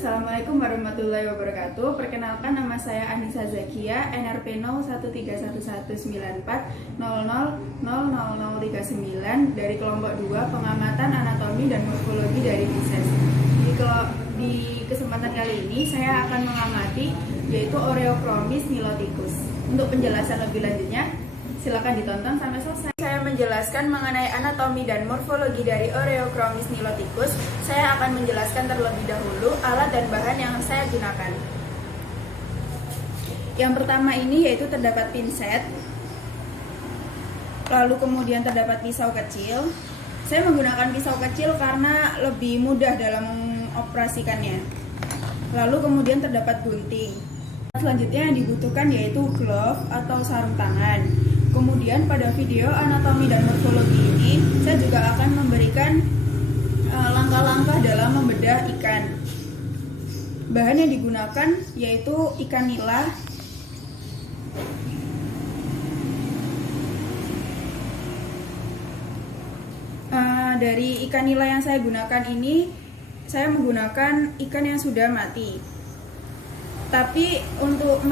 Assalamualaikum warahmatullahi wabarakatuh. Perkenalkan, nama saya Anissa Zakia, NRP 013194000039 dari kelompok 2 pengamatan anatomi dan morfologi dari Pises. Di kesempatan kali ini saya akan mengamati yaitu Oreochromis niloticus. Untuk penjelasan lebih lanjutnya, silakan ditonton sampai selesai. Saya menjelaskan mengenai anatomi dan morfologi dari Oreochromis niloticus. Saya akan menjelaskan terlebih dahulu alat dan bahan yang saya gunakan. Yang pertama ini yaitu terdapat pinset, lalu kemudian terdapat pisau kecil. Saya menggunakan pisau kecil karena lebih mudah dalam mengoperasikannya. Lalu kemudian terdapat gunting. Selanjutnya yang dibutuhkan yaitu glove atau sarung tangan. Kemudian pada video anatomi dan morfologi ini saya juga akan memberikan langkah-langkah dalam membedah ikan. Bahan yang digunakan yaitu ikan nila, dari ikan nila yang saya gunakan ini saya menggunakan ikan yang sudah mati. Tapi untuk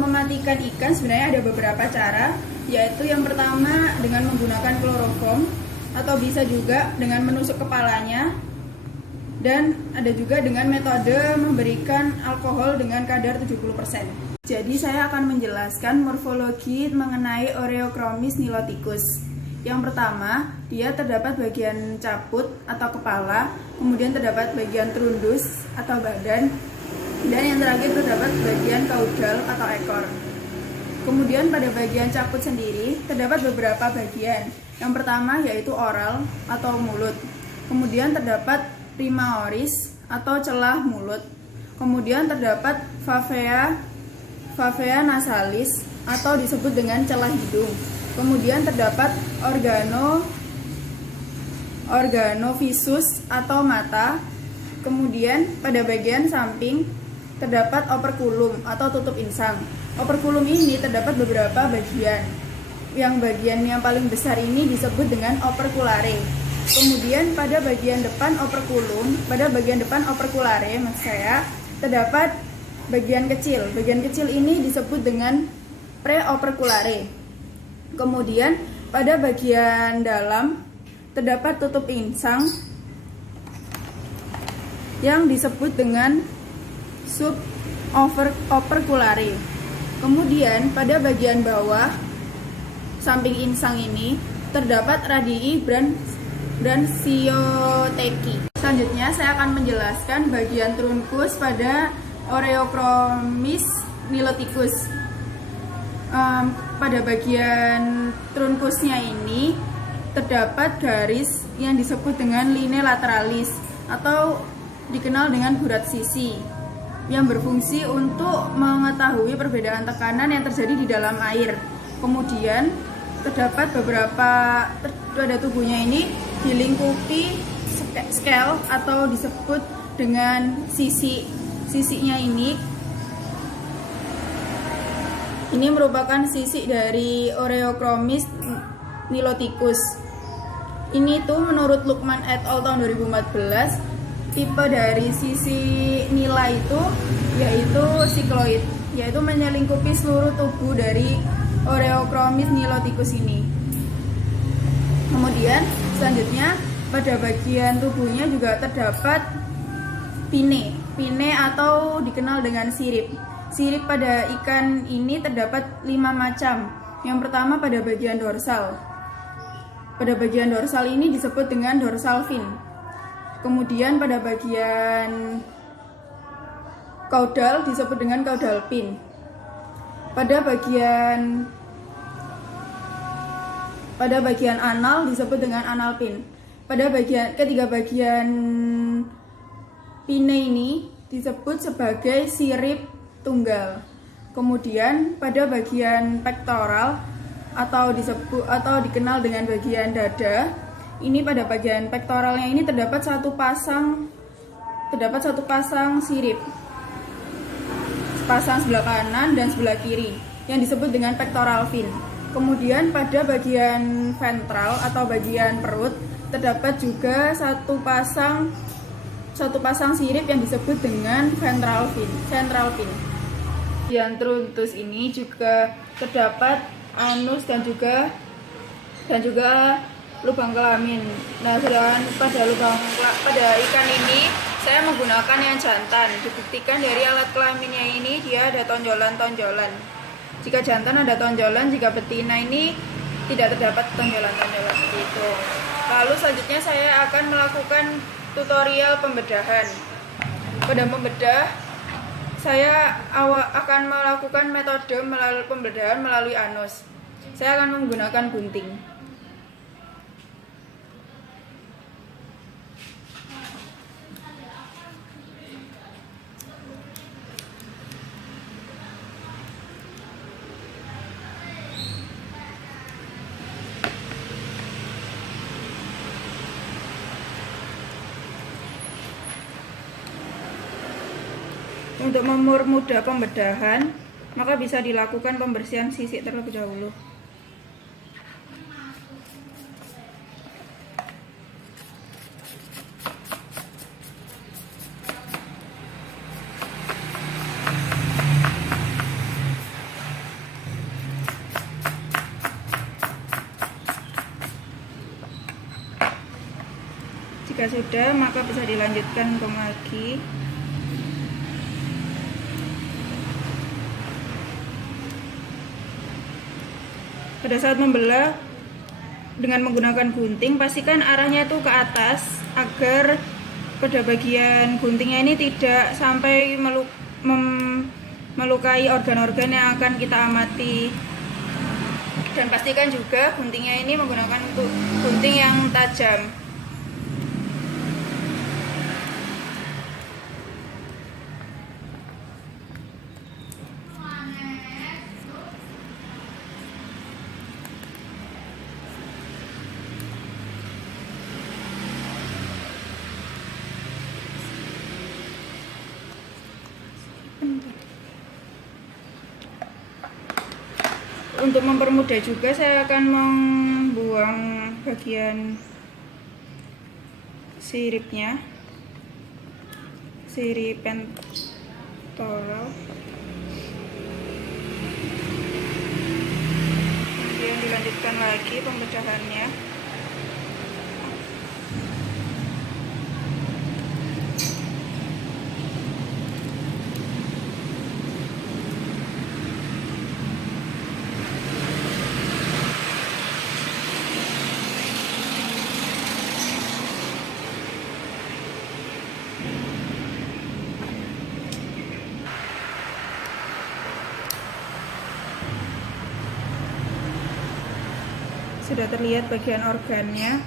mematikan ikan sebenarnya ada beberapa cara, yaitu yang pertama dengan menggunakan kloroform atau bisa juga dengan menusuk kepalanya, dan ada juga dengan metode memberikan alkohol dengan kadar 70%. Jadi saya akan menjelaskan morfologi mengenai Oreochromis niloticus. Yang pertama, dia terdapat bagian caput atau kepala, kemudian terdapat bagian trundus atau badan, dan yang terakhir terdapat bagian kaudal atau ekor. Kemudian pada bagian caput sendiri terdapat beberapa bagian. Yang pertama yaitu oral atau mulut. Kemudian terdapat rima oris atau celah mulut. Kemudian terdapat favea nasalis atau disebut dengan celah hidung. Kemudian terdapat organovisus atau mata. Kemudian pada bagian samping terdapat operculum atau tutup insang. Operculum ini terdapat beberapa bagian. Yang bagian yang paling besar ini disebut dengan operculare. Kemudian pada bagian depan operculare maksud saya terdapat bagian kecil. Bagian kecil ini disebut dengan preoperculare. Kemudian pada bagian dalam terdapat tutup insang yang disebut dengan suboperculare. Kemudian pada bagian bawah samping insang ini terdapat radii branchiootheca. Selanjutnya saya akan menjelaskan bagian trunkus pada Oreochromis niloticus. Pada bagian trunkusnya ini terdapat garis yang disebut dengan linea lateralis atau dikenal dengan burat sisi, yang berfungsi untuk mengetahui perbedaan tekanan yang terjadi di dalam air. Kemudian terdapat pada tubuhnya ini dilingkupi scale atau disebut dengan sisi. Sisinya ini merupakan sisi dari Oreochromis niloticus. Ini tuh menurut Lukman et al. Tahun 2014, tipe dari sisi nila itu yaitu sikloid, yaitu menyelingkupi seluruh tubuh dari Oreochromis niloticus ini. Kemudian selanjutnya pada bagian tubuhnya juga terdapat pinne atau dikenal dengan sirip. Sirip pada ikan ini terdapat 5 macam. Yang pertama pada bagian dorsal. Pada bagian dorsal ini disebut dengan dorsal fin. Kemudian pada bagian kaudal disebut dengan caudal fin. Pada bagian anal disebut dengan anal fin. Ketiga bagian pinne ini disebut sebagai sirip tunggal. Kemudian pada bagian pektoral atau dikenal dengan bagian dada, ini pada bagian pektoralnya ini terdapat satu pasang sirip, pasang sebelah kanan dan sebelah kiri, yang disebut dengan pectoral fin. Kemudian pada bagian ventral atau bagian perut terdapat juga satu pasang satu pasang sirip yang disebut dengan ventral fin. Bagian truntus ini juga terdapat anus dan juga lubang kelamin. Nah, sedangkan pada ikan ini saya menggunakan yang jantan. Dibuktikan dari alat kelaminnya ini dia ada tonjolan-tonjolan. Jika jantan ada tonjolan, jika betina ini tidak terdapat tonjolan-tonjolan seperti itu. Lalu selanjutnya saya akan melakukan tutorial pembedahan. Pada membedah, saya akan melakukan metode pembedahan melalui anus. Saya akan menggunakan gunting. Untuk mempermudah pembedahan, maka bisa dilakukan pembersihan sisik terlebih dahulu. Jika sudah, maka bisa dilanjutkan lagi. Pada saat membelah dengan menggunakan gunting, pastikan arahnya itu ke atas agar pada bagian guntingnya ini tidak sampai melukai organ-organ yang akan kita amati. Dan pastikan juga guntingnya ini menggunakan gunting yang tajam. Untuk mempermudah juga, saya akan membuang bagian siripnya, sirip pentoral. Kemudian dilanjutkan lagi pembedahannya. Sudah terlihat bagian organnya.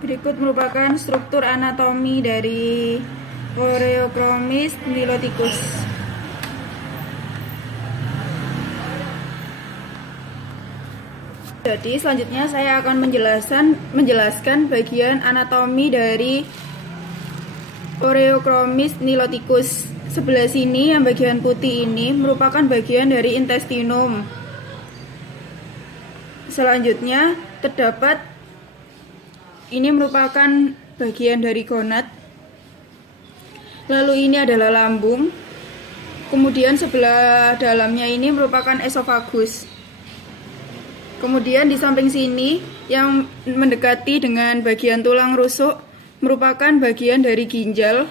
Berikut merupakan struktur anatomi dari Oreochromis niloticus. Jadi selanjutnya saya akan menjelaskan bagian anatomi dari Oreochromis niloticus. Sebelah sini yang bagian putih ini merupakan bagian dari intestinum. Selanjutnya terdapat ini merupakan bagian dari gonad. Lalu ini adalah lambung. Kemudian sebelah dalamnya ini merupakan esofagus. Kemudian di samping sini yang mendekati dengan bagian tulang rusuk merupakan bagian dari ginjal.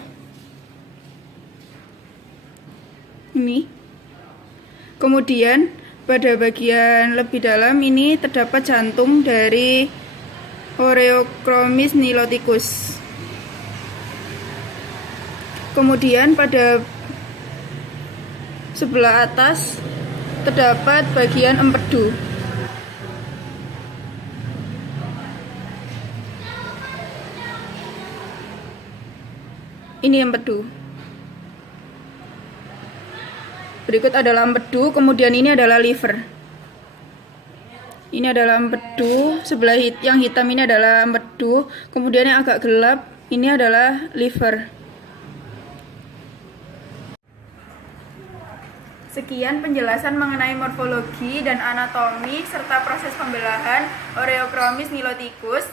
Ini. Kemudian pada bagian lebih dalam ini terdapat jantung dari Oreochromis niloticus. Kemudian pada sebelah atas terdapat bagian empedu. Ini empedu. Berikut adalah empedu, kemudian ini adalah liver. Ini adalah empedu, sebelah yang hitam ini adalah empedu, kemudian yang agak gelap ini adalah liver. Sekian penjelasan mengenai morfologi dan anatomi serta proses pembelahan Oreochromis niloticus.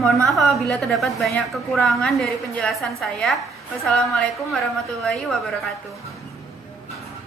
Mohon maaf apabila terdapat banyak kekurangan dari penjelasan saya. Wassalamualaikum warahmatullahi wabarakatuh.